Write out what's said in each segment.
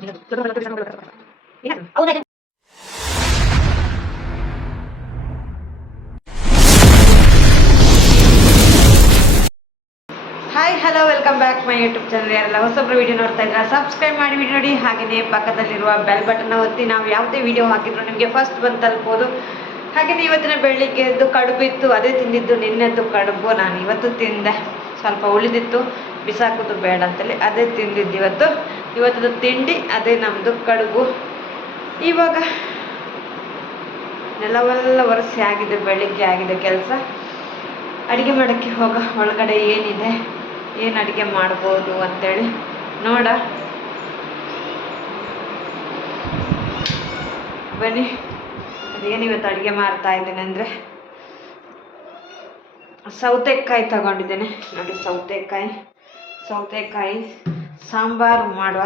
Hi hello welcome back my YouTube channel ಯಾರೆಲ್ಲ ಹೊಸೊಬ್ಬರು video ನೋಡ್ತಾ ಇದ್ದೀರಾ ಸಬ್ಸ್ಕ್ರೈಬ್ ಮಾಡಿ ವಿಡಿಯೋ ನೋಡಿ. ಹಾಗೆಯೇ ಪಕ್ಕದಲ್ಲಿರುವ ಬೆಲ್ ಬಟನ್ ಒತ್ತಿ. ನಾವು ಯಾವುದೇ ವಿಡಿಯೋ ಹಾಕಿದ್ರು ನಿಮಗೆ ಫಸ್ಟ್ ಬಂದು ತಲುಪೋದು. ಹಾಗೆಯೇ ಇವತ್ತಿನ ಬೆಳಿಗ್ಗೆ ಎದ್ದು ಕಡುಬು ಇತ್ತು ಅದೇ ತಿಂದಿದ್ದು, ನಿನ್ನೆದ್ದು ಕಡುಬು. ನಾನು ಇವತ್ತು ತಿಂದೆ. ಸ್ವಲ್ಪ ಉಳಿದಿತ್ತು. ಬಿಸಾಕೋದು ಬೇಡ ಅಂತೇಳಿ ಅದೇ ತಿಂದಿದ್ದು ಇವತ್ತು. ಇವತ್ತದು ತಿಂಡಿ, ಅದೇ ನಮ್ಮದು ಕಡುಬು. ಇವಾಗ ನೆಲವೆಲ್ಲ ಒರೆಸಿ ಆಗಿದೆ, ಬೆಳಿಗ್ಗೆ ಆಗಿದೆ ಕೆಲಸ. ಅಡುಗೆ ಮಾಡೋಕ್ಕೆ ಹೋಗ, ಒಳಗಡೆ ಏನಿದೆ, ಏನು ಅಡುಗೆ ಮಾಡ್ಬೋದು ಅಂತೇಳಿ ನೋಡ. ಬನ್ನಿ, ಅದೇನು ಇವತ್ತು ಅಡುಗೆ ಮಾಡ್ತಾ ಇದ್ದೇನೆ ಅಂದರೆ ಸೌತೆಕಾಯಿ ತಗೊಂಡಿದ್ದೇನೆ. ನೋಡಿ ಸೌತೆಕಾಯಿ ಸೌತೆಕಾಯಿ. ಸಾಂಬಾರು ಮಾಡುವ.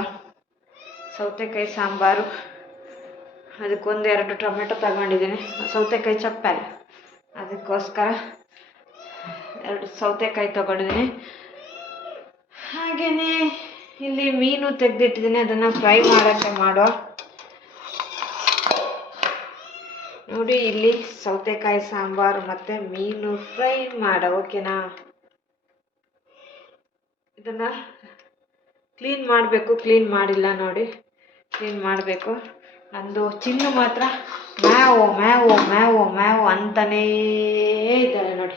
ಸೌತೆಕಾಯಿ ಸಾಂಬಾರು. ಅದಕ್ಕೊಂದು ಎರಡು ಟೊಮೆಟೊ ತಗೊಂಡಿದ್ದೀನಿ. ಸೌತೆಕಾಯಿ ಚಪ್ಪಲ್. ಅದಕ್ಕೋಸ್ಕರ ಎರಡು ಸೌತೆಕಾಯಿ ತಗೊಂಡಿದ್ದೀನಿ. ಹಾಗೆಯೇ ಇಲ್ಲಿ ಮೀನು ತೆಗೆದಿಟ್ಟಿದ್ದೀನಿ. ಅದನ್ನು ಫ್ರೈ ಮಾಡೋಕ್ಕೆ ಮಾಡುವ. ನೋಡಿ, ಇಲ್ಲಿ ಸೌತೆಕಾಯಿ ಸಾಂಬಾರು ಮತ್ತು ಮೀನು ಫ್ರೈ ಮಾಡ. ಓಕೆನಾ? ಇದನ್ನು ಕ್ಲೀನ್ ಮಾಡಬೇಕು ಕ್ಲೀನ್ ಮಾಡಿಲ್ಲ ನೋಡಿ. ಕ್ಲೀನ್ ಮಾಡಬೇಕು. ನಂದು ಚಿನ್ನು ಮಾತ್ರ ಮ್ಯಾವೋ ಮ್ಯಾವೋ ಮ್ಯಾವೋ ಮ್ಯಾವೋ ಅಂತಲೇ ಇದ್ದಾಳೆ ನೋಡಿ.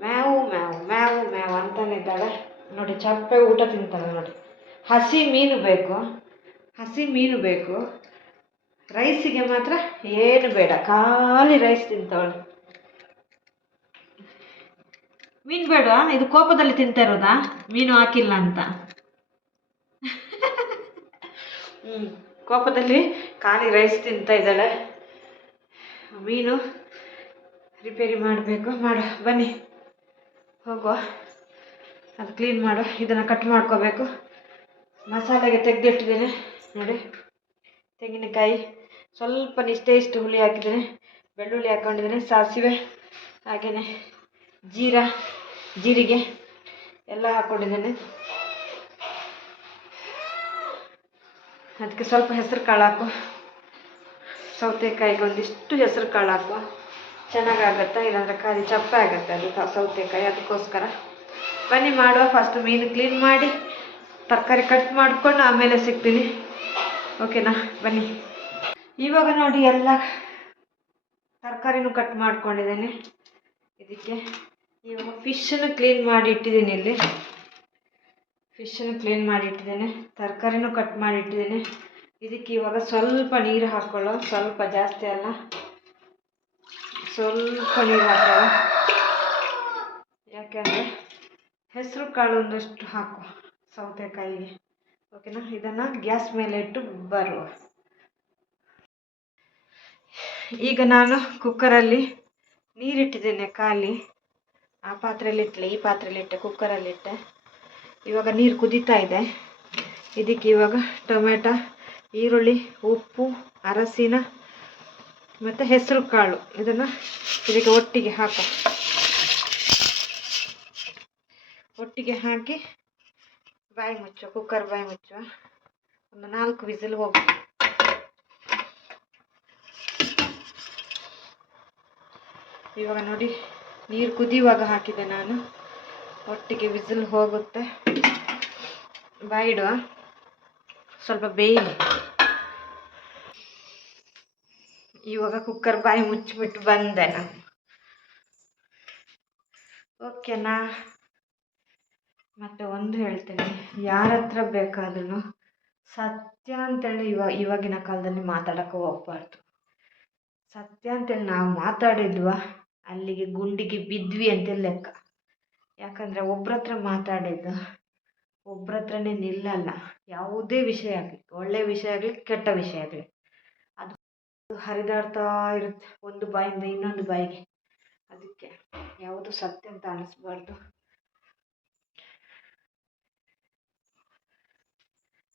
ಮ್ಯಾವು ಮ್ಯಾವು ಮ್ಯಾವು ಮ್ಯಾವು ಅಂತಾನೆ ಇದ್ದಾಳೆ. ನೋಡಿ, ಚಪ್ಪೆ ಊಟ ತಿಂತಾಳೆ ನೋಡಿ. ಹಸಿ ಮೀನು ಬೇಕು. ಹಸಿ ಮೀನು ಬೇಕು. ರೈಸಿಗೆ ಮಾತ್ರ ಏನು ಬೇಡ. ಖಾಲಿ ರೈಸ್ ತಿಂತಾವಳು ಮೀನು ಬೇಡ ಇದು ಕೋಪದಲ್ಲಿ ತಿಂತಾ ಇರೋದಾ? ಮೀನು ಹಾಕಿಲ್ಲ ಅಂತ. ಹ್ಞೂ ಕೋಪದಲ್ಲಿ ಖಾಲಿ ರೈಸ್ ತಿಂತಾ ಇದ್ದಾಳೆ. ಮೀನು ರಿಪೇರಿ ಮಾಡಬೇಕು. ಮಾಡು, ಬನ್ನಿ. ಹೋಗುವ. ಅದು ಕ್ಲೀನ್ ಮಾಡು. ಇದನ್ನು ಕಟ್ ಮಾಡ್ಕೋಬೇಕು. ಮಸಾಲೆಗೆ ತೆಗೆದಿಟ್ಟಿದ್ದೀನಿ. ನೋಡಿ, ತೆಂಗಿನಕಾಯಿ. ಸ್ವಲ್ಪ ಇಷ್ಟೇ ಇಷ್ಟು ಹುಳಿ ಹಾಕಿದ್ದೀನಿ. ಬೆಳ್ಳುಳ್ಳಿ ಹಾಕ್ಕೊಂಡಿದ್ದೀನಿ ಸಾಸಿವೆ ಹಾಗೆಯೇ ಜೀರಾ, ಜೀರಿಗೆ ಎಲ್ಲ ಹಾಕ್ಕೊಂಡಿದ್ದೇನೆ ಅದಕ್ಕೆ ಸ್ವಲ್ಪ ಹೆಸರು ಕಾಳು ಹಾಕು. ಸೌತೆಕಾಯಿಗೆ ಒಂದಿಷ್ಟು ಹೆಸರು ಕಾಳು ಹಾಕು. ಚೆನ್ನಾಗಾಗತ್ತೆ? ಇಲ್ಲಾಂದರೆ ಖಾಲಿ ಚಪ್ಪೆ ಆಗುತ್ತೆ ಅದು ಸೌತೆಕಾಯಿ. ಅದಕ್ಕೋಸ್ಕರ ಬನ್ನಿ ಮಾಡುವ. ಫಸ್ಟ್ ಮೀನು ಕ್ಲೀನ್ ಮಾಡಿ, ತರಕಾರಿ ಕಟ್ ಮಾಡ್ಕೊಂಡು ಆಮೇಲೆ ಸಿಗ್ತೀನಿ. ಓಕೆನಾ ಬನ್ನಿ. ಇವಾಗ ನೋಡಿ ಎಲ್ಲ ತರಕಾರಿನೂ ಕಟ್ ಮಾಡ್ಕೊಂಡಿದ್ದೇನೆ. ಇದಕ್ಕೆ ಇವಾಗ ಫಿಶನ್ನು ಕ್ಲೀನ್ ಮಾಡಿ ಇಟ್ಟಿದ್ದೀನಿ ಇಲ್ಲಿ. ಫಿಶನ್ನು ಕ್ಲೀನ್ ಮಾಡಿ ಇಟ್ಟಿದ್ದೇನೆ. ತರಕಾರಿನೂ ಕಟ್ ಮಾಡಿ ಇಟ್ಟಿದ್ದೇನೆ. ಇದಕ್ಕೆ ಇವಾಗ ಸ್ವಲ್ಪ ನೀರು ಹಾಕ್ಕೊಳ್ಳೋ ಸ್ವಲ್ಪ ಜಾಸ್ತಿ ಅಲ್ಲ. ಸ್ವಲ್ಪ ನೀರು ಹಾಕೋಣ ಯಾಕೆಂದರೆ ಹೆಸರು ಕಾಳು ಒಂದಷ್ಟು ಹಾಕು ಸೌತೆಕಾಯಿಗೆ ಓಕೆನಾ ಇದನ್ನು ಗ್ಯಾಸ್ ಮೇಲೆ ಇಟ್ಟು ಬರುವ. ಈಗ ನಾನು ಕುಕ್ಕರಲ್ಲಿ ನೀರಿಟ್ಟಿದ್ದೇನೆ ಖಾಲಿ. ಆ ಪಾತ್ರೆಯಲ್ಲಿ ಇಟ್ಟಲೆ ಈ ಪಾತ್ರೆಯಲ್ಲಿ ಇಟ್ಟೆ ಕುಕ್ಕರಲ್ಲಿ ಇಟ್ಟೆ. ಇವಾಗ ನೀರು ಕುದೀತಾ ಇದೆ. ಇದಕ್ಕೆ ಇವಾಗ ಟೊಮೆಟೊ ಈರುಳ್ಳಿ, ಉಪ್ಪು ಅರಸಿನ ಮತ್ತು ಹೆಸರು ಕಾಳು. ಇದನ್ನು ಇದಕ್ಕೆ ಒಟ್ಟಿಗೆ ಹಾಕು. ಒಟ್ಟಿಗೆ ಹಾಕಿ ಬಾಯಿ ಮುಚ್ಚು ಕುಕ್ಕರ್ ಬಾಯಿ ಮುಚ್ಚು ಒಂದು ನಾಲ್ಕು ವಿಸಿಲ್ ಹೋಗು ಇವಾಗ ನೋಡಿ, ನೀರು ಕುದಿಯುವಾಗ ಹಾಕಿದೆ ನಾನು. ಒಟ್ಟಿಗೆ ವಿಸಿಲ್ ಹೋಗುತ್ತೆ. ಬಾಯಿಡುವ ಸ್ವಲ್ಪ ಬೇಯಲಿ. ಇವಾಗ ಕುಕ್ಕರ್ ಬಾಯಿ ಮುಚ್ಚಿಬಿಟ್ಟು ಬಂದೆ ನಾನು. ಓಕೆನಾ ಮತ್ತೆ ಒಂದು ಹೇಳ್ತೇನೆ, ಯಾರ ಹತ್ರ ಬೇಕಾದ್ರೂ ಸತ್ಯ ಅಂತೇಳಿ ಇವಾಗ ಇವಾಗಿನ ಕಾಲದಲ್ಲಿ ಮಾತಾಡೋಕ್ಕೆ ಹೋಗ್ಬಾರ್ದು. ಸತ್ಯ ಅಂತೇಳಿ ನಾವು ಮಾತಾಡಿದ್ವ ಅಲ್ಲಿಗೆ ಗುಂಡಿಗೆ ಬಿದ್ವಿ ಅಂತ ಲೆಕ್ಕ. ಯಾಕಂದರೆ ಒಬ್ರ ಹತ್ರ ಮಾತಾಡಿದ್ದು ಒಬ್ರ ಹತ್ರನೇ ನಿಲ್ಲಲ್ಲ. ಯಾವುದೇ ವಿಷಯ ಆಗಲಿ ಒಳ್ಳೆಯ ವಿಷಯ ಆಗಲಿ, ಕೆಟ್ಟ ವಿಷಯ ಆಗಲಿ. ಅದು ಹರಿದಾಡ್ತಾ ಇರುತ್ತೆ, ಒಂದು ಬಾಯಿಂದ ಇನ್ನೊಂದು ಬಾಯಿಗೆ. ಅದಕ್ಕೆ ಯಾವುದು ಸತ್ಯ ಅಂತ ಅನಿಸ್ಬಾರ್ದು.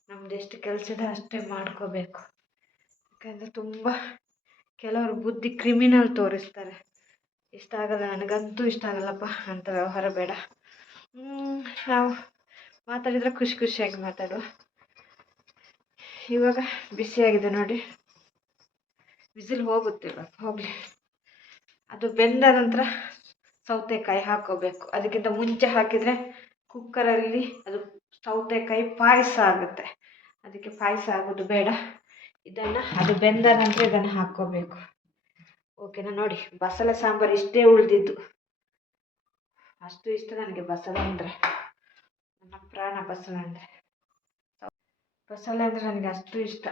ನಮ್ದು ಎಷ್ಟು ಕೆಲಸ ಇದೆ ಅಷ್ಟೇ ಮಾಡ್ಕೋಬೇಕು. ಯಾಕಂದರೆ ತುಂಬ ಕೆಲವರು ಬುದ್ಧಿ ಕ್ರಿಮಿನಲ್ ತೋರಿಸ್ತಾರೆ. ಇಷ್ಟ ಆಗಲ್ಲ, ನನಗಂತೂ ಇಷ್ಟ ಆಗಲ್ಲಪ್ಪ ಅಂತ ವ್ಯವಹಾರ ಬೇಡ. ನಾವು ಮಾತಾಡಿದರೆ ಖುಷಿ ಖುಷಿಯಾಗಿ ಮಾತಾಡುವ. ಇವಾಗ ಬಿಸಿಯಾಗಿದೆ ನೋಡಿ. ವಿಸಿಲ್ ಹೋಗುತ್ತೆ ಇವಾಗ ಹೋಗಲಿ. ಅದು ಬೆಂದ ನಂತರ ಸೌತೆಕಾಯಿ ಹಾಕೋಬೇಕು. ಅದಕ್ಕಿಂತ ಮುಂಚೆ ಹಾಕಿದರೆ ಕುಕ್ಕರಲ್ಲಿ ಅದು ಸೌತೆಕಾಯಿ ಪಾಯಸ ಆಗುತ್ತೆ. ಅದಕ್ಕೆ ಪಾಯಸ ಆಗೋದು ಬೇಡ. ಇದನ್ನು ಅದು ಬೆಂದ ನಂತರ ಇದನ್ನು ಹಾಕ್ಕೋಬೇಕು ಓಕೆನಾ ನೋಡಿ, ಬಸಳೆ ಸಾಂಬಾರು ಇಷ್ಟೇ ಉಳಿದಿದ್ದು. ಅಷ್ಟು ಇಷ್ಟ ನನಗೆ ಬಸಳೆ ಅಂದರೆ. ನನ್ನ ಪ್ರಾಣ ಬಸಳೆ ಅಂದರೆ. ಬಸಳೆ ಅಂದರೆ ನನಗೆ ಅಷ್ಟು ಇಷ್ಟ.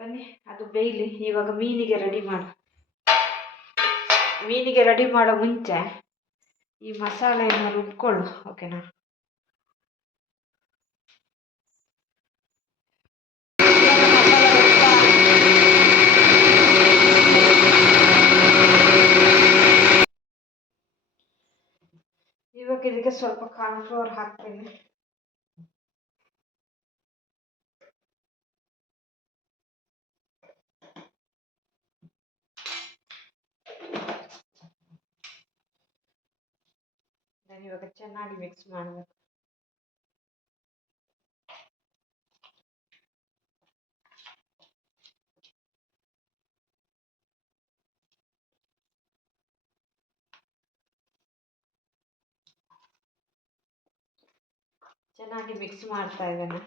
ಬನ್ನಿ, ಅದು ಬೇಯಲಿ, ಇವಾಗ ಮೀನಿಗೆ ರೆಡಿ ಮಾಡು. ಮೀನಿಗೆ ರೆಡಿ ಮಾಡೋ ಮುಂಚೆ ಈ ಮಸಾಲೆಯನ್ನು ರುಬ್ಕೊಳ್ಳು ಓಕೆನಾ ಇವಾಗ ಇದಕ್ಕೆ ಸ್ವಲ್ಪ ಕಾರ್ನ್ಫ್ಲೋರ್ ಹಾಕ್ತೀನಿ ನಾನು ಇವಾಗ ಚೆನ್ನಾಗಿ ಮಿಕ್ಸ್ ಮಾಡಬೇಕು ಚೆನ್ನಾಗಿ ಮಿಕ್ಸ್ ಮಾಡ್ತಾ ಇದ್ದೇನೆ.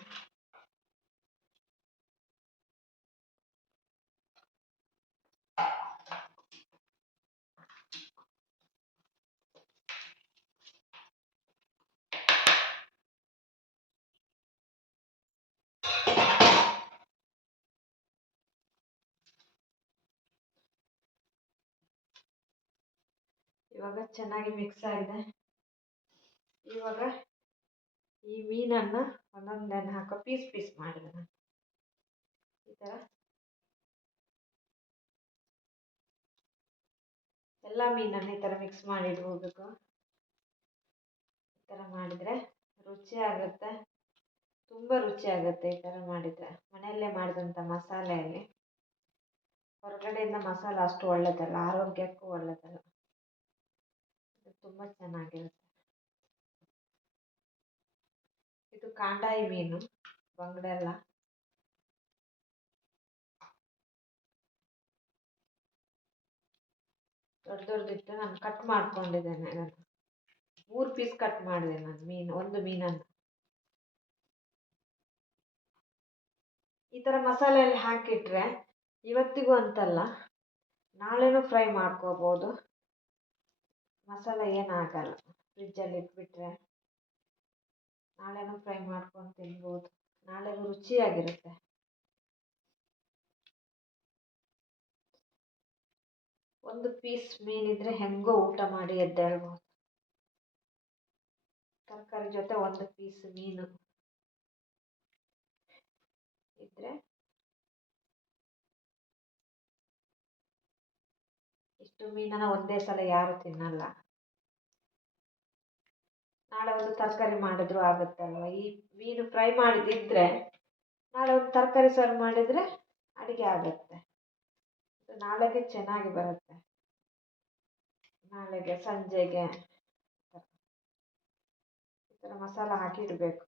ಇವಾಗ ಚೆನ್ನಾಗಿ ಮಿಕ್ಸ್ ಆಗಿದೆ. ಇವಾಗ ಈ ಮೀನನ್ನು ಒಂದೊಂದನ್ನು ಹಾಕೋ, ಪೀಸ್ ಪೀಸ್ ಮಾಡಿದೆ ಈ ಥರ ಎಲ್ಲ ಮೀನನ್ನು ಈ ಥರ ಮಿಕ್ಸ್ ಮಾಡಿ ಇಟ್ಕೋಬೇಕು ಈ ಥರ ಮಾಡಿದರೆ ರುಚಿಯಾಗುತ್ತೆ ತುಂಬ ರುಚಿಯಾಗುತ್ತೆ ಈ ಥರ ಮಾಡಿದರೆ. ಮನೆಯಲ್ಲೇ ಮಾಡಿದಂಥ ಮಸಾಲೆಯಲ್ಲಿ. ಹೊರಗಡೆಯಿಂದ ಮಸಾಲೆ ಅಷ್ಟು ಒಳ್ಳೆಯದಲ್ಲ ಆರೋಗ್ಯಕ್ಕೂ ಒಳ್ಳೆಯದಲ್ಲ ತುಂಬ ಚೆನ್ನಾಗಿರುತ್ತೆ. ಕಾಂಡಾಯಿ ಮೀನು, ಬಂಗಡೆಲ್ಲ. ದೊಡ್ಡ ದೊಡ್ಡದಿತ್ತು ನಾನು ಕಟ್ ಮಾಡ್ಕೊಂಡಿದ್ದೇನೆ ನಾನು ಮೂರು ಪೀಸ್ ಕಟ್ ಮಾಡಿದೆ ನಾನು ಮೀನು, ಒಂದು ಮೀನನ್ನು. ಈ ಥರ ಮಸಾಲೆಯಲ್ಲಿ ಹಾಕಿಟ್ರೆ ಇವತ್ತಿಗೂ ಅಂತಲ್ಲ, ನಾಳೆನೂ ಫ್ರೈ ಮಾಡ್ಕೋಬೋದು. ಮಸಾಲೆ ಏನಾಗಲ್ಲ ಫ್ರಿಜ್ಜಲ್ಲಿ ಇಟ್ಬಿಟ್ರೆ. ನಾಳೆನೂ ಫ್ರೈ ಮಾಡ್ಕೊಂಡು ತಿನ್ಬೋದು. ನಾಳೆಗೂ ರುಚಿಯಾಗಿರುತ್ತೆ. ಒಂದು ಪೀಸ್ ಮೀನಿದ್ರೆ ಹೆಂಗೋ ಊಟ ಮಾಡಿ ಎದ್ದೇಳ್ಬೋದು. ತರಕಾರಿ ಜೊತೆ ಒಂದು ಪೀಸ್ ಮೀನು. ಇದ್ರೆ ಇಷ್ಟು ಮೀನನ್ನು ಒಂದೇ ಸಲ ಯಾರು ತಿನ್ನಲ್ಲ. ನಾಳೆ ಒಂದು ತರಕಾರಿ ಮಾಡಿದ್ರು ಆಗುತ್ತಲ್ವ? ಈ ಮೀನು ಫ್ರೈ ಮಾಡಿದ್ರೆ ನಾಳೆ ಒಂದು ತರಕಾರಿ ಸರ್ವ್ ಮಾಡಿದರೆ ಅಡುಗೆ ಆಗುತ್ತೆ. ನಾಳೆಗೆ ಚೆನ್ನಾಗಿ ಬರುತ್ತೆ. ನಾಳೆಗೆ, ಸಂಜೆಗೆ. ಈ ಥರ ಮಸಾಲ ಹಾಕಿಡಬೇಕು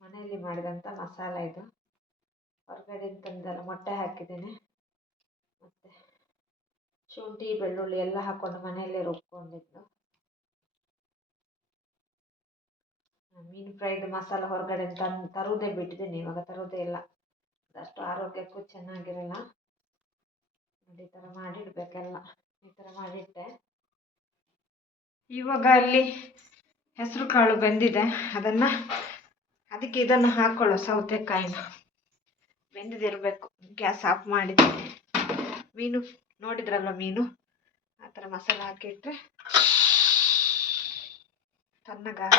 ಮನೆಯಲ್ಲಿ ಮಾಡಿದಂಥ ಮಸಾಲ ಇದು. ಹೊರಗಡೆ ತಂದಲ್ಲ ಮೊಟ್ಟೆ ಹಾಕಿದ್ದೀನಿ. ಮತ್ತು ಶುಂಠಿ, ಬೆಳ್ಳುಳ್ಳಿ ಎಲ್ಲ ಹಾಕ್ಕೊಂಡು ಮನೆಯಲ್ಲೇ ರುಬ್ಕೊಂಡಿದ್ದು. ಮೀನು ಫ್ರೈದು ಮಸಾಲ ಹೊರಗಡೆ ತಂದು ತರುವುದೇ ಬಿಟ್ಟಿದ್ದೀನಿ, ಇವಾಗ ತರೋದೇ ಇಲ್ಲ. ಅದಷ್ಟು ಆರೋಗ್ಯಕ್ಕೂ ಚೆನ್ನಾಗಿರಲ್ಲ. ಈ ಥರ ಮಾಡಿಡಬೇಕೆಲ್ಲ. ಈ ಥರ ಮಾಡಿಟ್ಟೆ. ಇವಾಗ ಅಲ್ಲಿ ಹೆಸರು ಕಾಳು ಬೆಂದಿದೆ. ಅದನ್ನು, ಅದಕ್ಕೆ ಇದನ್ನು ಹಾಕ್ಕೊಳ್ಳೋ ಸೌತೆಕಾಯಿನ. ಬೆಂದಿದಿರಬೇಕು. ಗ್ಯಾಸ್ ಆಫ್ ಮಾಡಿದ್ದೀನಿ. ಮೀನು ನೋಡಿದ್ರಲ್ಲ ಮೀನು? ಆ ಥರ ಮಸಾಲೆ ಹಾಕಿಟ್ರೆ ತಣ್ಣಗಾಗ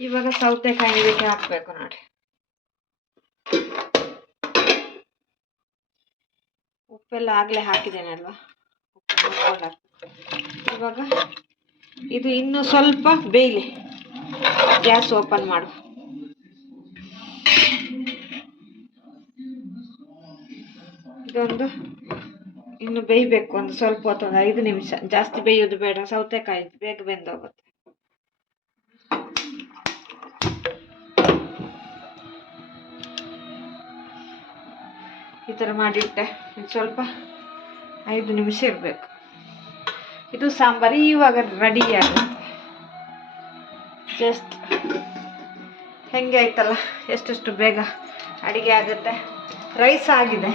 ಇವಾಗ ಸೌತೆಕಾಯಿ ಇದಕ್ಕೆ ಹಾಕಬೇಕು ನೋಡಿ. ಉಪ್ಪೆಲ್ಲ ಆಗಲೇ ಹಾಕಿದ್ದೇನೆ ಅಲ್ವಾ ಉಪ್ಪು ನೋಡ್ಕೊಂಡು ಹಾಕ್ಬೇಕು ಇವಾಗ ಇದು ಇನ್ನು ಸ್ವಲ್ಪ ಬೇಯಲಿ. ಗ್ಯಾಸ್ ಓಪನ್ ಮಾಡು. ಇದೊಂದು ಇನ್ನು ಬೇಯಬೇಕು ಒಂದು ಸ್ವಲ್ಪ ಹೊತ್ತು ಒಂದು ಐದು ನಿಮಿಷ. ಜಾಸ್ತಿ ಬೇಯೋದು ಬೇಡ, ಸೌತೆಕಾಯಿ ಬೇಗ ಬೆಂದೋಗುತ್ತೆ. ಈ ಥರ ಮಾಡಿಟ್ಟೆ. ಸ್ವಲ್ಪ ಐದು ನಿಮಿಷ ಇರಬೇಕು. ಇದು ಸಾಂಬಾರು ಇವಾಗ ರೆಡಿ ಆಗುತ್ತೆ. ಜಸ್ಟ್ ಹೆಂಗೆ ಆಯ್ತಲ್ಲ, ಎಷ್ಟೆಷ್ಟು ಬೇಗ ಅಡುಗೆ ಆಗುತ್ತೆ. ರೈಸ್ ಆಗಿದೆ.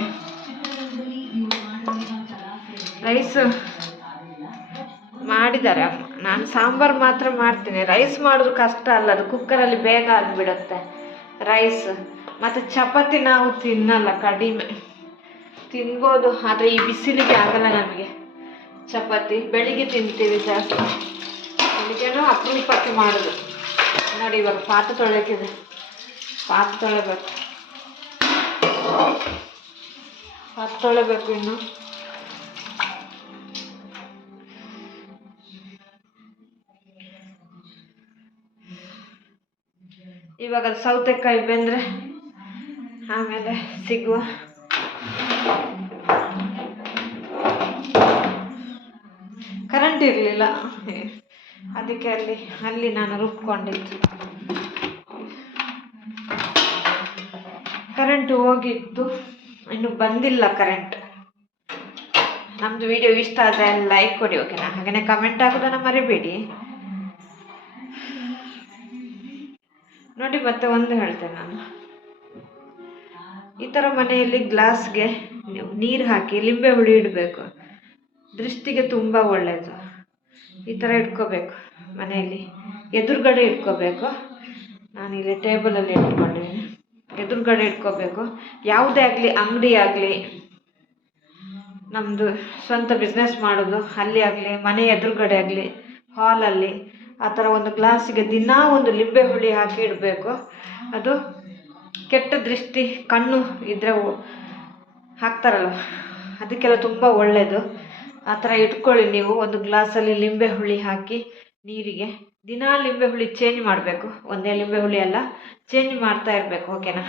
ರೈಸ್ ಮಾಡಿದ್ದಾರೆ ಅಮ್ಮ. ನಾನು ಸಾಂಬಾರು ಮಾತ್ರ ಮಾಡ್ತೀನಿ. ರೈಸ್ ಮಾಡೋದು ಕಷ್ಟ ಅಲ್ಲ, ಅದು ಕುಕ್ಕರಲ್ಲಿ ಬೇಗ ಆಗಿಬಿಡುತ್ತೆ. ರೈಸ್ ಮತ್ತು ಚಪಾತಿ ನಾವು ತಿನ್ನಲ್ಲ ಕಡಿಮೆ. ತಿನ್ಬೋದು. ಆದರೆ ಈ ಬಿಸಿಲಿಗೆ ಆಗಲ್ಲ ನಮಗೆ. ಚಪಾತಿ. ಬೆಳಿಗ್ಗೆ ತಿಂತೀವಿ ಜಾಸ್ತಿ. ಬೆಳಿಗ್ಗೆನೂ ಅಪರೂಪಕ್ಕೆ ಮಾಡೋದು. ನೋಡಿ, ಇವಾಗ ಪಾತ್ರೆ ತೊಳೆಯೋಕ್ಕಿದೆ. ಪಾತ್ರೆ ತೊಳೆಬೇಕು. ಪಾತ್ರೆ ತೊಳೆಬೇಕು ಇನ್ನು. ಇವಾಗ ಸೌತೆಕಾಯಿ ಬೆಂದರೆ ಆಮೇಲೆ ಸಿಗುವ ಕರೆಂಟ್ ಇರಲಿಲ್ಲ. ಅದಕ್ಕೆ ಅಲ್ಲಿ ಅಲ್ಲಿ ನಾನು ರುಬ್ಕೊಂಡಿದ್ದು. ಕರೆಂಟ್ ಹೋಗಿತ್ತು ಇನ್ನು ಬಂದಿಲ್ಲ ಕರೆಂಟ್ ನಮ್ಮದು ವಿಡಿಯೋ ಇಷ್ಟ ಆದರೆ ಲೈಕ್ ಕೊಡಿ ಓಕೆನಾ ಹಾಗೆಯೇ ಕಮೆಂಟ್ ಹಾಕೋದನ್ನು ಮರಿಬೇಡಿ. ನೋಡಿ ಮತ್ತೆ ಒಂದು ಹೇಳ್ತೇನೆ ನಾನು. ಈ ಥರ ಮನೆಯಲ್ಲಿ ಗ್ಲಾಸ್ಗೆ ನೀರು ಹಾಕಿ ಲಿಂಬೆ ಹುಳಿ ಇಡಬೇಕು. ದೃಷ್ಟಿಗೆ ತುಂಬ ಒಳ್ಳೆಯದು ಈ ಥರ ಇಟ್ಕೋಬೇಕು ಮನೆಯಲ್ಲಿ. ಎದುರುಗಡೆ ಇಟ್ಕೋಬೇಕು. ನಾನಿಲ್ಲಿ ಟೇಬಲಲ್ಲಿ ಇಟ್ಕೊಂಡಿದ್ದೀನಿ. ಎದುರುಗಡೆ ಇಟ್ಕೋಬೇಕು. ಯಾವುದೇ ಆಗಲಿ, ಅಂಗಡಿ ಆಗಲಿ ನಮ್ಮದು ಸ್ವಂತ ಬಿಸ್ನೆಸ್ ಮಾಡೋದು, ಅಲ್ಲಿ ಆಗಲಿ, ಮನೆ ಎದುರುಗಡೆ ಆಗಲಿ ಹಾಲಲ್ಲಿ ಆ ಥರ ಒಂದು ಗ್ಲಾಸಿಗೆ ದಿನಾ ಒಂದು ಲಿಂಬೆ ಹುಳಿ ಹಾಕಿ ಇಡಬೇಕು. ಅದು ಕೆಟ್ಟ ದೃಷ್ಟಿ, ಕಣ್ಣು ಇದ್ದರೆ ಹಾಕ್ತಾರಲ್ವ? ಅದಕ್ಕೆಲ್ಲ ತುಂಬ ಒಳ್ಳೆಯದು ಆ ಥರ ಇಟ್ಕೊಳ್ಳಿ ನೀವು. ಒಂದು ಗ್ಲಾಸಲ್ಲಿ ಲಿಂಬೆ ಹುಳಿ ಹಾಕಿ ನೀರಿಗೆ. ದಿನಾ ಲಿಂಬೆ ಹುಳಿ ಚೇಂಜ್ ಮಾಡಬೇಕು. ಒಂದೇ ಲಿಂಬೆ ಹುಳಿ ಅಲ್ಲ ಚೇಂಜ್ ಮಾಡ್ತಾ ಇರಬೇಕು ಓಕೆನಾ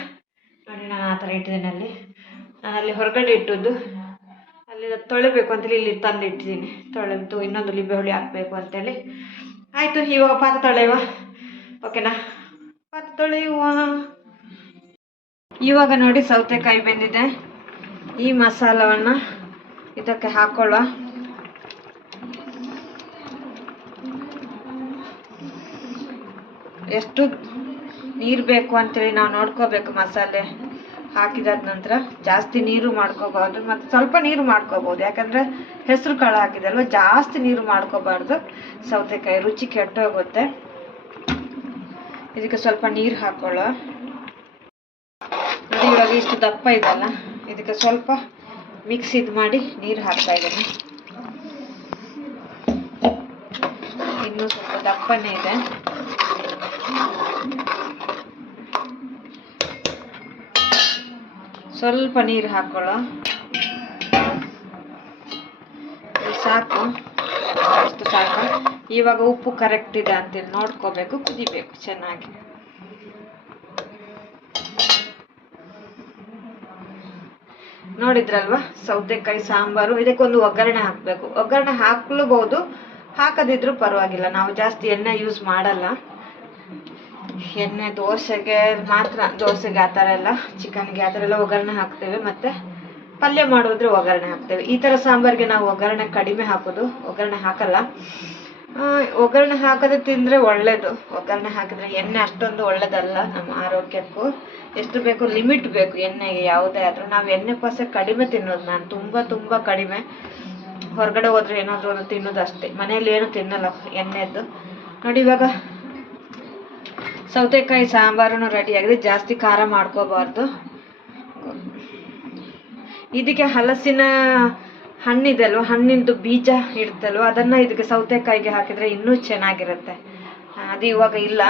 ನೋಡಿ ನಾನು ಆ ಥರ ಇಟ್ಟಿದ್ದೀನಿ ಅಲ್ಲಿ. ನಾನು ಅಲ್ಲಿ ಹೊರಗಡೆ ಇಟ್ಟದ್ದು. ಅಲ್ಲಿ ತೊಳಿಬೇಕು ಅಂತೇಳಿ ಇಲ್ಲಿ ತಂದು ಇಟ್ಟಿದ್ದೀನಿ ತೊಳೆದು ಇನ್ನೊಂದು ಲಿಂಬೆ ಹುಳಿ ಹಾಕಬೇಕು ಅಂತೇಳಿ. ಆಯಿತು, ಇವಾಗ ಪಾತ್ರೆ ತೊಳೆಯುವ. ಓಕೆನಾ ಪಾತ್ರೆ ತೊಳೆಯುವ. ಇವಾಗ ನೋಡಿ ಸೌತೆಕಾಯಿ ಬೆಂದಿದೆ. ಈ ಮಸಾಲವನ್ನು ಇದಕ್ಕೆ ಹಾಕೊಳ್ಳುವ. ಎಷ್ಟು ನೀರು ಬೇಕು ಅಂತೇಳಿ ನಾವು ನೋಡ್ಕೋಬೇಕು ಮಸಾಲೆ ಹಾಕಿದಾದ ನಂತರ. ಜಾಸ್ತಿ ನೀರು ಮಾಡ್ಕೋಬಾರ್ದು ಮತ್ತು ಸ್ವಲ್ಪ ನೀರು ಮಾಡ್ಕೋಬೋದು. ಯಾಕಂದರೆ ಹೆಸರು ಕಾಳು ಹಾಕಿದಲ್ವ ಜಾಸ್ತಿ ನೀರು ಮಾಡ್ಕೋಬಾರ್ದು. ಸೌತೆಕಾಯಿ ರುಚಿ ಕೆಟ್ಟೋಗುತ್ತೆ. ಇದಕ್ಕೆ ಸ್ವಲ್ಪ ನೀರು ಹಾಕೊಳ್ಳೋ ಇವಾಗ ಇಷ್ಟು ದಪ್ಪ ಇದೆಲ್ಲ ಇದಕ್ಕೆ ಸ್ವಲ್ಪ ಮಿಕ್ಸ್ ಇದು ಮಾಡಿ ನೀರು ಹಾಕ್ತಾ ಇದ್ದೀನಿ. ಇನ್ನೂ ಸ್ವಲ್ಪ ದಪ್ಪನೇ ಇದೆ. ಸ್ವಲ್ಪ ನೀರು ಹಾಕೊಳ್ಳೋ. ಸಾಕು. ಅಷ್ಟು ಸಾಕು. ಇವಾಗ ಉಪ್ಪು ಕರೆಕ್ಟ್ ಇದೆ ಅಂತೇಳಿ ನೋಡ್ಕೋಬೇಕು, ಕುದಿಬೇಕು ಚೆನ್ನಾಗಿ. ನೋಡಿದ್ರಲ್ವಾ? ಸೌತೆಕಾಯಿ, ಸಾಂಬಾರು, ಇದಕ್ಕೊಂದು ಒಗ್ಗರಣೆ ಹಾಕಬೇಕು. ಒಗ್ಗರಣೆ ಹಾಕ್ಲೂಬಹುದು, ಹಾಕದಿದ್ರೂ ಪರವಾಗಿಲ್ಲ. ನಾವು ಜಾಸ್ತಿ ಎಣ್ಣೆ ಯೂಸ್ ಮಾಡಲ್ಲ. ಎಣ್ಣೆ, ದೋಸೆಗೆ ಮಾತ್ರ. ದೋಸೆಗೆ ಆ ಥರ ಎಲ್ಲ, ಚಿಕನ್ಗೆ ಆ ಥರ ಎಲ್ಲ ಒಗ್ಗರಣೆ ಹಾಕ್ತೇವೆ. ಮತ್ತು ಪಲ್ಯ ಮಾಡೋದ್ರೆ ಒಗ್ಗರಣೆ ಹಾಕ್ತೇವೆ. ಈ ಥರ ಸಾಂಬಾರಿಗೆ ನಾವು ಒಗ್ಗರಣೆ ಕಡಿಮೆ ಹಾಕೋದು, ಒಗ್ಗರಣೆ ಹಾಕಲ್ಲ. ಒಗ್ಗರಣೆ ಹಾಕದೆ ತಿಂದರೆ ಒಳ್ಳೆಯದು ಒಗ್ಗರಣೆ ಹಾಕಿದ್ರೆ ಎಣ್ಣೆ ಅಷ್ಟೊಂದು ಒಳ್ಳೆಯದಲ್ಲ ನಮ್ಮ ಆರೋಗ್ಯಕ್ಕೂ. ಎಷ್ಟು ಬೇಕು ಲಿಮಿಟ್ ಬೇಕು ಎಣ್ಣೆಗೆ ಯಾವುದೇ ಆದರೂ. ನಾವು ಎಣ್ಣೆ ಪಸೆ ಕಡಿಮೆ ತಿನ್ನೋದು ನಾನು. ತುಂಬ ತುಂಬ ಕಡಿಮೆ. ಹೊರಗಡೆ ಹೋದ್ರೆ ಏನಾದರೂ ಒಂದು ತಿನ್ನೋದು ಅಷ್ಟೇ. ಮನೆಯಲ್ಲಿ ಏನು ತಿನ್ನಲ್ಲ ಎಣ್ಣೆದ್ದು. ನೋಡಿ ಇವಾಗ ಸೌತೆಕಾಯಿ ಸಾಂಬಾರು ರೆಡಿ ಆಗಿದೆ. ಜಾಸ್ತಿ ಖಾರ ಮಾಡ್ಕೋಬಾರ್ದು. ಇದಕ್ಕೆ ಹಲಸಿನ ಹಣ್ಣಿದೆ ಅಲ್ವ ಹಣ್ಣಿಂದು ಬೀಜ ಇರುತ್ತಲ್ವ? ಅದನ್ನ ಇದಕ್ಕೆ ಸೌತೆಕಾಯಿಗೆ ಹಾಕಿದ್ರೆ ಇನ್ನೂ ಚೆನ್ನಾಗಿರುತ್ತೆ. ಅದು ಇವಾಗ ಇಲ್ಲ.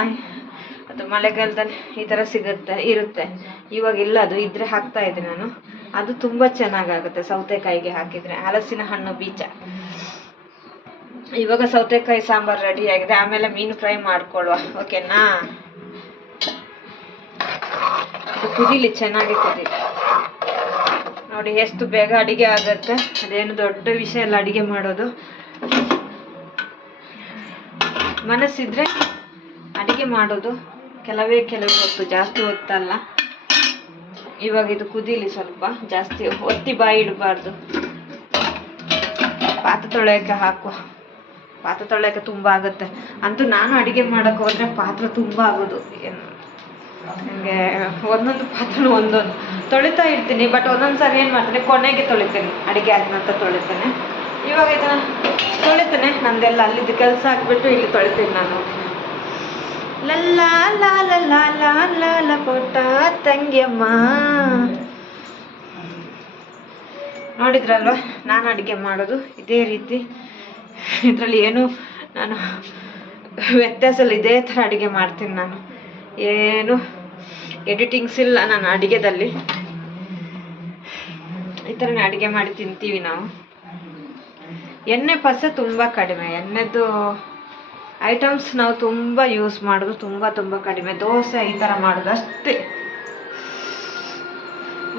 ಅದು ಮಳೆಗಾಲದಲ್ಲಿ ಈ ಥರ ಸಿಗುತ್ತೆ, ಇರುತ್ತೆ. ಇವಾಗ ಇಲ್ಲ, ಅದು ಇದ್ರೆ ಹಾಕ್ತಾ ಇದ್ದೆ ನಾನು. ಅದು ತುಂಬ ಚೆನ್ನಾಗಾಗುತ್ತೆ ಸೌತೆಕಾಯಿಗೆ ಹಾಕಿದ್ರೆ. ಹಲಸಿನ ಹಣ್ಣು ಬೀಜ. ಇವಾಗ ಸೌತೆಕಾಯಿ ಸಾಂಬಾರು ರೆಡಿ ಆಗಿದೆ. ಆಮೇಲೆ ಮೀನು ಫ್ರೈ ಮಾಡ್ಕೊಳ್ಳುವ. ಓಕೆನಾ ಕುದೀಲಿ, ಚೆನ್ನಾಗಿ ಕುದೀಲಿ. ನೋಡಿ ಎಷ್ಟು ಬೇಗ ಅಡಿಗೆ ಆಗುತ್ತೆ. ಅದೇನು ದೊಡ್ಡ ವಿಷಯ ಅಲ್ಲ ಅಡಿಗೆ ಮಾಡೋದು. ಮನಸ್ಸಿದ್ರೆ ಅಡಿಗೆ ಮಾಡೋದು ಕೆಲವೇ ಕೆಲವು ಹೊತ್ತು ಜಾಸ್ತಿ ಹೊತ್ತಲ್ಲ. ಇವಾಗ ಇದು ಕುದೀಲಿ ಸ್ವಲ್ಪ, ಜಾಸ್ತಿ ಒತ್ತಿ ಬಾಯಿ ಇಡಬಾರ್ದು. ಪಾತ್ರೆ ತೊಳೆಯೋಕ್ಕೆ ಹಾಕುವ. ಪಾತ್ರೆ ತೊಳೆಯೋಕ್ಕೆ ತುಂಬ ಆಗುತ್ತೆ. ಅಂತೂ ನಾನು ಅಡುಗೆ ಮಾಡೋಕೆ ಹೋದರೆ ಪಾತ್ರೆ ತುಂಬ ಆಗೋದು. ಏನು? ನನಗೆ ಒಂದೊಂದು ಪಾತ್ರೆ ಒಂದೊಂದು. ತೊಳಿತಾ ಇರ್ತೀನಿ ಬಟ್ ಒಂದೊಂದು ಸಾರಿ ಏನು ಮಾಡ್ತೀನಿ, ಕೊನೆಗೆ ತೊಳಿತೀನಿ, ಅಡುಗೆ ಆದ ನಂತರ ತೊಳಿತೇನೆ. ಇವಾಗ ಇದನ್ನು ತೊಳಿತೇನೆ, ನಂದೆಲ್ಲ ಅಲ್ಲಿದ್ದು ಕೆಲಸ ಹಾಕ್ಬಿಟ್ಟು ಇಲ್ಲಿ ತೊಳಿತೀನಿ ನಾನು. ಲಲ್ಲ ಲಾಲ ಲಾಲ ಲಾಲ ಪುಟ್ಟ ತಂಗಿಯಮ್ಮ. ನೋಡಿದ್ರಲ್ವ, ನಾನು ಅಡುಗೆ ಮಾಡೋದು, ಇದೇ ರೀತಿ. ಇದರಲ್ಲಿ ಏನು ನಾನು ವ್ಯತ್ಯಾಸ ಇಲ್ಲ ಇದೇ ಥರ ಅಡುಗೆ ಮಾಡ್ತೀನಿ ನಾನು. ಏನು ಎಡಿಟಿಂಗ್ಸ್ ಇಲ್ಲ ನಾನು ಅಡುಗೆದಲ್ಲಿ. ಥರನೇ ಅಡುಗೆ ಮಾಡಿ ತಿಂತೀವಿ ನಾವು. ಎಣ್ಣೆ ಪಸೆ ತುಂಬ ಕಡಿಮೆ. ಎಣ್ಣೆದು ಐಟಮ್ಸ್ ನಾವು ತುಂಬ ಯೂಸ್ ಮಾಡೋದು ತುಂಬ ತುಂಬ ಕಡಿಮೆ. ದೋಸೆ ಈ ಥರ ಮಾಡೋದು ಅಷ್ಟೇ.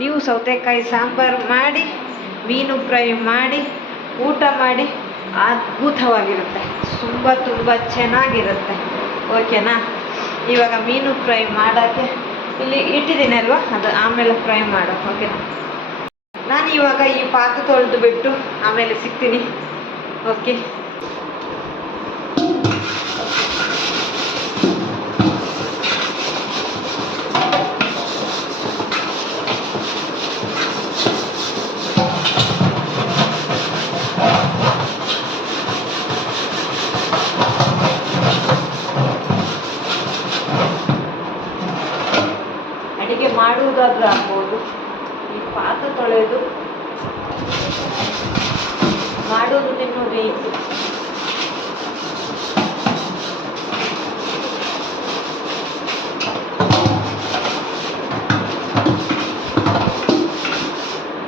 ನೀವು ಸೌತೆಕಾಯಿ ಸಾಂಬಾರು ಮಾಡಿ, ಮೀನು ಫ್ರೈ ಮಾಡಿ, ಊಟ ಮಾಡಿ, ಅದ್ಭುತವಾಗಿರುತ್ತೆ. ತುಂಬ ತುಂಬ ಚೆನ್ನಾಗಿರುತ್ತೆ. ಓಕೆನಾ ಇವಾಗ ಮೀನು ಫ್ರೈ ಮಾಡೋಕ್ಕೆ ಇಲ್ಲಿ ಇಟ್ಟಿದ್ದೀನಿ ಅಲ್ವಾ ಅದು ಆಮೇಲೆ ಫ್ರೈ ಮಾಡೋಕೆ ಓಕೆನಾ ನಾನು ಇವಾಗ ಈ ಪಾತ್ರೆ ತೊಳೆದು ಬಿಟ್ಟು ಆಮೇಲೆ ಸಿಗ್ತೀನಿ. ಓಕೆ ಅಡಿಗೆ ಮಾಡುವುದಾದ್ರೂ ಆಗ್ಬೋದು ಈ ಪಾತ್ರೆ ತೊಳೆಯೋದು ಮಾಡೋದು ತಿನ್ನೋದು ಈಸಿ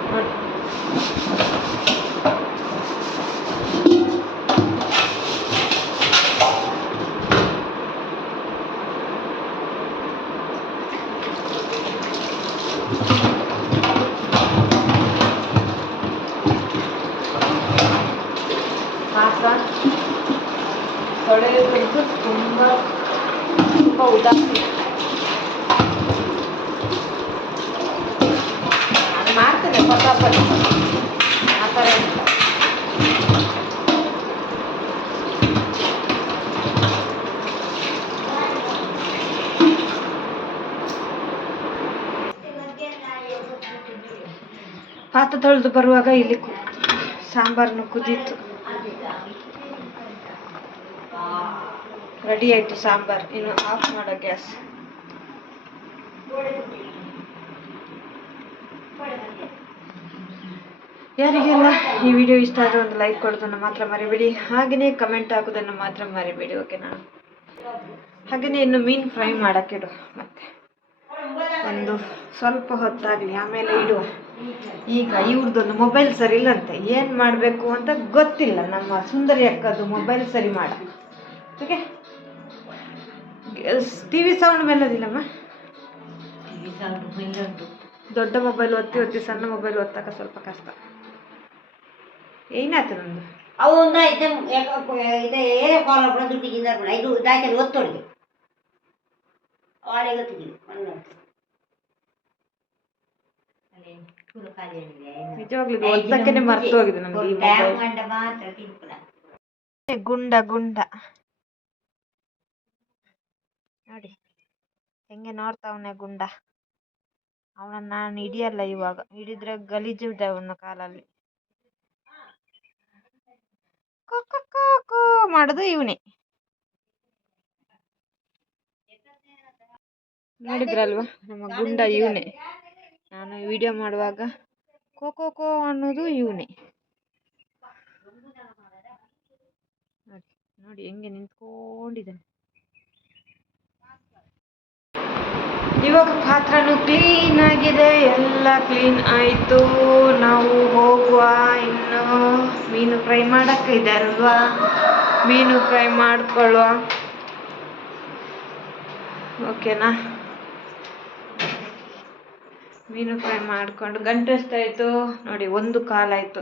ನೋಡಿ ಪಾತ್ರ ತೊಳೆಯೋದಂತೂ ತುಂಬ ತುಂಬ ಉದಾಸೀನ ನಾನು ಮಾಡ್ತೇನೆ ಪಟಾಪಟ್ ಆ ಥರ ಇಲ್ಲ. ಬರುವಾಗ ಇಲ್ಲಿ ಕು- ಸಾಂಬಾರನ್ನು ಕುದೀತು. ರೆಡಿ ಆಯಿತು ಸಾಂಬಾರ್. ಇನ್ನು ಆಫ್ ಮಾಡೋ ಗ್ಯಾಸ್. ಯಾರಿಗೆಲ್ಲ ಈ ವಿಡಿಯೋ ಇಷ್ಟ ಆದರೆ ಒಂದು ಲೈಕ್ ಕೊಡೋದನ್ನು ಮಾತ್ರ ಮರಿಬೇಡಿ. ಹಾಗೆಯೇ ಕಮೆಂಟ್ ಹಾಕೋದನ್ನು ಮಾತ್ರ ಮರಿಬೇಡಿ ಓಕೆನಾ ಹಾಗೆಯೇ ಇನ್ನು ಮೀನು ಫ್ರೈ ಮಾಡೋಕ್ಕಿಡು ಮತ್ತೆ. ಒಂದು ಸ್ವಲ್ಪ ಹೊತ್ತಾಗಲಿ, ಆಮೇಲೆ ಇಡುವ. ಈಗ ಇವ್ರದ್ದೊಂದು ಮೊಬೈಲ್ ಸರಿ ಇಲ್ಲಂತೆ. ಏನು ಮಾಡಬೇಕು ಅಂತ ಗೊತ್ತಿಲ್ಲ. ನಮ್ಮ ಸುಂದರಿ ಅಕ್ಕದು ಮೊಬೈಲ್ ಸರಿ ಮಾಡ. ಓಕೆ ಟಿ ವಿ ಸೌಂಡ್ ಮೇಲದಿಲ್ಲಮ್ಮ ದೊಡ್ಡ ಮೊಬೈಲ್ ಒತ್ತಿ ಒತ್ತಿ ಸಣ್ಣ ಮೊಬೈಲ್ ಒತ್ತಾಕ ಸ್ವಲ್ಪ ಕಷ್ಟ. ಏನಾಯ್ತು ನಂದು? ಅವು ಒಂದು ಏನೇ ಕಾಲ ಬಂದು ಇದು ಇದಾಯ್ತಲ್ಲ ಒತ್ತೊಳಗೆ ನಿಜವಾಗ್ಲೂ ಮರ್ತು ಹೋಗಿದೆ ನಮ್ಗೆ ಈ ಮೊಬೈಲ್. ಗುಂಡ ಗುಂಡ ನೋಡಿ ಹೆಂಗೆ ನೋಡ್ತಾವನೆ ಗುಂಡ. ಅವನನ್ನ ನಾನು ಹಿಡಿಯಲ್ಲ ಇವಾಗ. ಹಿಡಿದ್ರೆ ಗಲೀಜು ಇದೆ ಅವನ ಕಾಲಲ್ಲಿ. ಕೋ ಕೋ ಕೋ ಕೋ ಮಾಡೋದು ಇವನೇ. ನೋಡಿದ್ರಲ್ವಾ? ನಮ್ಮ ಗುಂಡ ಇವನೇ. ನಾನು ವಿಡಿಯೋ ಮಾಡುವಾಗ ಕೋ ಕೋ ಕೋ ಅನ್ನೋದು ಇವನೇ. ನೋಡಿ ಹೆಂಗೆ ನಿಂತ್ಕೊಂಡಿದ್ದಾನೆ. ಇವಾಗ ಪಾತ್ರನೂ ಕ್ಲೀನ್ ಆಗಿದೆ, ಎಲ್ಲ ಕ್ಲೀನ್ ಆಯಿತು. ನಾವು ಹೋಗುವ ಇನ್ನು ಮೀನು ಫ್ರೈ ಮಾಡೋಕ್ಕಿದೆ ಅಲ್ವಾ? ಮೀನು ಫ್ರೈ ಮಾಡ್ಕೊಳ್ಳುವ. ಓಕೆನಾ ಮೀನು ಫ್ರೈ ಮಾಡಿಕೊಂಡು ಗಂಟೆ ಎಷ್ಟಾಯಿತು ನೋಡಿ, ಒಂದು ಕಾಲಾಯಿತು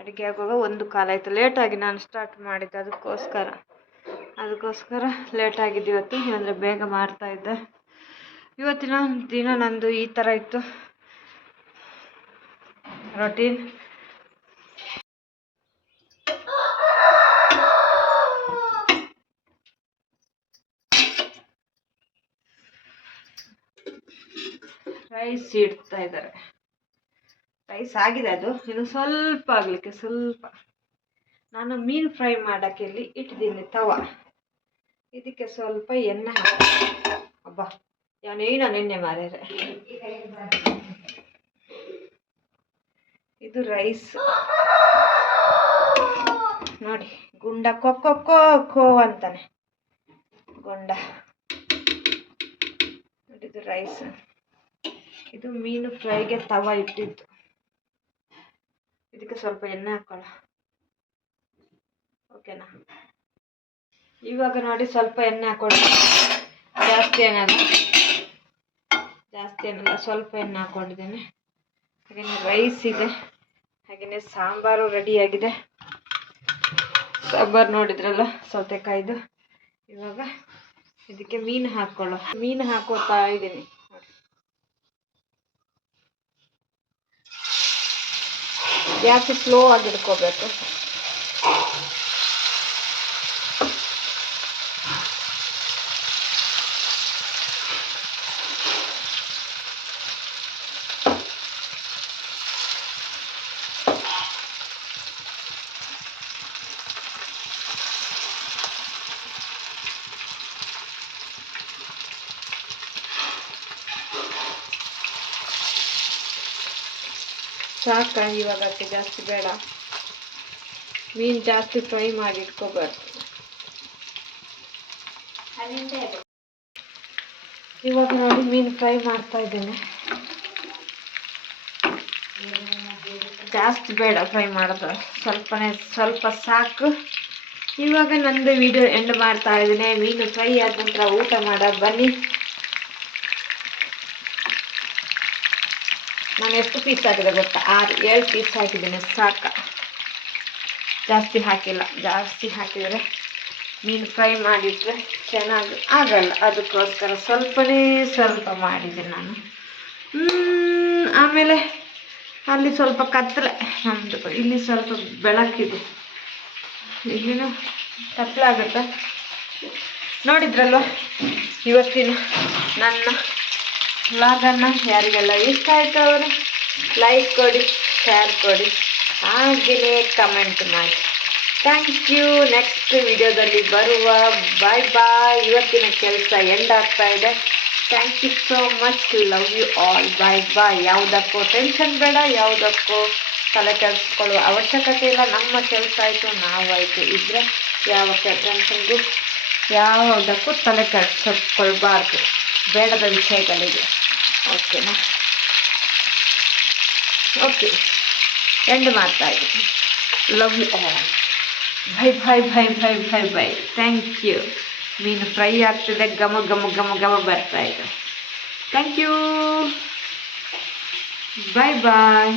ಅಡುಗೆ ಆಗುವಾಗ ಒಂದು ಕಾಲಾಯಿತು ಲೇಟಾಗಿ ನಾನು ಸ್ಟಾರ್ಟ್ ಮಾಡಿದ್ದೆ ಅದಕ್ಕೋಸ್ಕರ. ಅದಕ್ಕೋಸ್ಕರ ಲೇಟಾಗಿದ್ದು ಇವತ್ತು. ಅಂದರೆ ಬೇಗ ಮಾಡ್ತಾಯಿದ್ದೆ ಇವತ್ತಿನ ದಿನ ನಂದು ಈ ಥರ ಇತ್ತು. ರೊಟೀನ್ ರೈಸ್ ಇಡ್ತಾ ಇದ್ದಾರೆ. ರೈಸ್ ಆಗಿದೆ ಅದು. ಇನ್ನು ಸ್ವಲ್ಪ ಆಗಲಿಕ್ಕೆ ಸ್ವಲ್ಪ. ನಾನು ಮೀನು ಫ್ರೈ ಮಾಡೋಕ್ಕೆ ಇಲ್ಲಿ ಇಟ್ಟಿದ್ದೀನಿ ತವ. ಇದಕ್ಕೆ ಸ್ವಲ್ಪ ಎಣ್ಣೆ ಹಾಕಿ ಅಬ್ಬಾ ಯಾನೇನ ನೆನ್ನೆ ಮಾರ್ಯಾರೆ ಇದು ರೈಸ್ ನೋಡಿ, ಗುಂಡ ಕೊಕ್ಕೊ ಕೋ ಅಂತಾನೆ. ಗುಂಡ. ಇದು ರೈಸ್ ಇದು ಮೀನು ಫ್ರೈಗೆ ತವ ಇಟ್ಟಿದ್ದು. ಇದಕ್ಕೆ ಸ್ವಲ್ಪ ಎಣ್ಣೆ ಹಾಕೋಣ ಓಕೆನಾ? ಇವಾಗ ನೋಡಿ ಸ್ವಲ್ಪ ಎಣ್ಣೆ ಹಾಕೊಳ್ಳಿ ಜಾಸ್ತಿ ಏನಲ್ಲ. ಜಾಸ್ತಿ ಏನಲ್ಲ, ಸ್ವಲ್ಪ ಎಣ್ಣೆ ಹಾಕೊಂಡಿದ್ದೇನೆ ಹಾಗೇನೆ ರೈಸ್ ಇದೆ. ಹಾಗೆಯೇ ಸಾಂಬಾರು ರೆಡಿಯಾಗಿದೆ ಸಾಂಬಾರು ನೋಡಿದ್ರಲ್ಲ, ಸೌತೆಕಾಯಿದು. ಇವಾಗ ಇದಕ್ಕೆ ಮೀನು ಹಾಕ್ಕೊಳ್ಳೋ ಮೀನು ಹಾಕೋತಾ ಇದ್ದೀನಿ. ಗ್ಯಾಸ್ ಸ್ಲೋ ಆಗಿ ಇಟ್ಕೋಬೇಕು ಸಾಕ ಇವಾಗ ಜಾಸ್ತಿ ಬೇಡ. ಮೀನು ಜಾಸ್ತಿ ಫ್ರೈ ಮಾಡಿ ಇಟ್ಕೋಬಾರ್ದು ಇವಾಗ ನೋಡಿ ಮೀನು ಫ್ರೈ ಮಾಡ್ತಾ ಇದ್ದೀನಿ. ಜಾಸ್ತಿ ಬೇಡ ಫ್ರೈ ಮಾಡೋದು. ಸ್ವಲ್ಪನೇ ಸ್ವಲ್ಪ ಸಾಕು. ಇವಾಗ ನಂದು ವಿಡಿಯೋ ಎಂಡ್ ಮಾಡ್ತಾ ಇದ್ದೀನಿ. ಮೀನು ಫ್ರೈ ಆದ ನಂತರ ಊಟ ಮಾಡ ಬನ್ನಿ. ಎಷ್ಟು ಪೀಸ್ ಹಾಕಿದೆ ಗೊತ್ತಾ? ಆರು, ಏಳು ಪೀಸ್ ಹಾಕಿದ್ದೇನೆ, ಸಾಕ. ಜಾಸ್ತಿ ಹಾಕಿಲ್ಲ. ಜಾಸ್ತಿ ಹಾಕಿದರೆ ಮೀನು ಫ್ರೈ ಮಾಡಿದರೆ ಚೆನ್ನಾಗಿ ಆಗಲ್ಲ. ಅದಕ್ಕೋಸ್ಕರ ಸ್ವಲ್ಪನೇ ಸ್ವಲ್ಪ ಮಾಡಿದ್ದೀನಿ ನಾನು. ಆಮೇಲೆ ಅಲ್ಲಿ ಸ್ವಲ್ಪ ಕತ್ತಲೆ. ನಮ್ಮದು ಇಲ್ಲಿ ಸ್ವಲ್ಪ ಬೆಳಕಿದೆ. ಇಲ್ಲಿನ ಕತ್ತಲೆ ಆಗುತ್ತೆ. ನೋಡಿದ್ರಲ್ವ? ಇವತ್ತಿನ ನನ್ನ ವ್ಲಾಗನ್ನು ಯಾರಿಗೆಲ್ಲ ಇಷ್ಟ ಆಯಿತು ಅವರು? ಲೈಕ್ ಕೊಡಿ ಶೇರ್ ಕೊಡಿ, ಹಾಗೆಯೇ ಕಮೆಂಟ್ ಮಾಡಿ. ಥ್ಯಾಂಕ್ ಯು ನೆಕ್ಸ್ಟ್ ವಿಡಿಯೋದಲ್ಲಿ ಬರುವ ಬಾಯ್ ಬಾಯ್ ಇವತ್ತಿನ ಕೆಲಸ ಎಂಡ್ ಆಗ್ತಾ ಇದೆ. Thank you so much love you all bye bye ಯಾವುದಕ್ಕೂ ಟೆನ್ಷನ್ ಬೇಡ, ಯಾವುದಕ್ಕೂ ತಲೆ ಕೆಡಿಸ್ಕೊಳ್ಳುವ ಅವಶ್ಯಕತೆ ಇಲ್ಲ. ನಮ್ಮ ಕೆಲಸ ಆಯಿತು ನಾವು ಆಯಿತು ಇದ್ದರೆ ಯಾವ ಟೆನ್ಷನ್ಗೂ ಯಾವುದಕ್ಕೂ ತಲೆ ಕೆಡಿಸ್ಕೊಳ್ಬಾರ್ದು. ಬೇಡದ ವಿಷಯಗಳಿಗೆ. ಓಕೆನಾ ಓಕೆ ಎಂಡ್ ಮಾಡ್ತಾ ಇದ್ದೀನಿ love you all bye bye bye bye bye bye thank you ಮೀನು ಫ್ರೈ ಆಗ್ತಿದೆ ಘಮ ಘಮ ಘಮ ಘಮ ಬರ್ತಾ ಇದೆ ಥ್ಯಾಂಕ್ ಯು ಬಾಯ್ ಬಾಯ್